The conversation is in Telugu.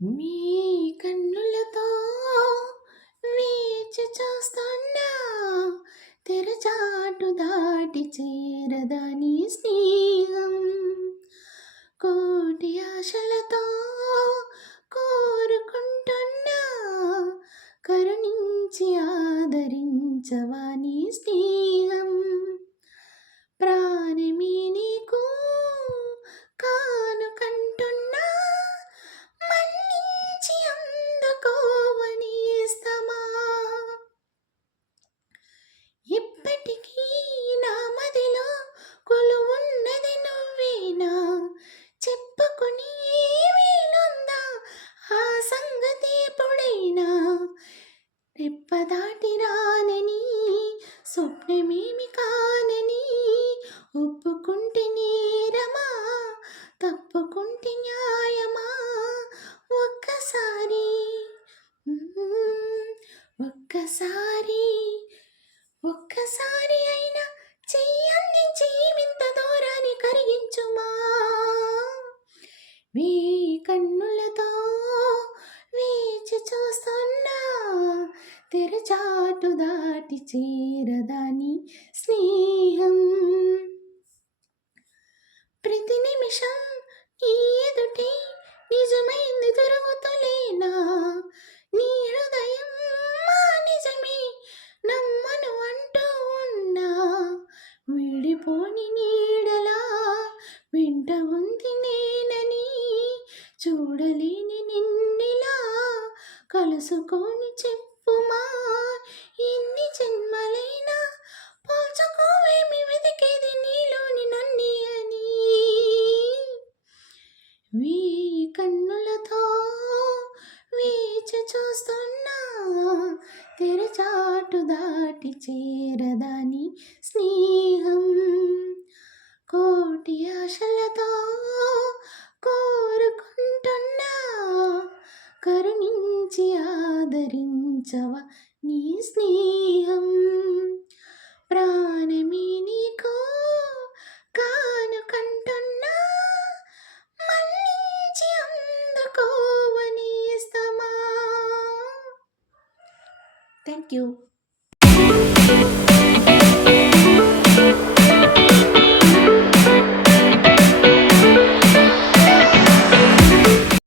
మీ కన్నులతో వేచి చూస్తున్నా తెరచాటు దాటి చేరదని స్నేహం కోటి ఆశలతో కోరుకుంటున్నా కరుణించి ఆదరించవాని స్నేహం ప్రాణమే నీకు కానుకంటున్నా మన్నించి అందుకోవని ఇస్తమా ఇప్పటికీ నా మదిలో కొలువున్నది నువ్వేనా చెప్పుకుని వీలుందా ఆ సంగతి ఎప్పుడైనా రెప్పదాటి రానని స్వప్నమేమి కానని ఒప్పుకుంటే నేరమా తప్పుకుంటే న్యాయమా ఒక్కసారి ఒక్కసారి ఒక్కసారి అయినా చెయ్యందించి ఇంత దూరాన్ని కరిగించుమా వీ కన్నులతో వేచి చూస్తున్నా తెరచాటు దాటి చేరదాని స్నేహం ప్రతి నిమిషం నీ ఎదుటే నిజమైంది తిరుగుతులేనా నీ హృదయం మా నిజమే నమ్మను అంటూ ఉన్నా విడిపోని నీడలా వెంట ఉంది నేనని చూడలేని నిన్నెలా కలుసుకొని చెప్పుమా ఎన్ని జన్మలైనా పోల్చుకోవేమి వెతికేది నీలోని నన్ని అని వీ కన్నులతో వేచి చూస్తున్నా తెరచాటు దాటి చేరదాని స్నేహం కోటి ఆశలతో కోరుకుంటున్నా కరుణించి ఆదరించవా నీ స్నేహం ప్రాణమే నీకు కానుకంటున్నా మన్నించి అందుకోవని ఇస్తమా థ్యాంక్ యూ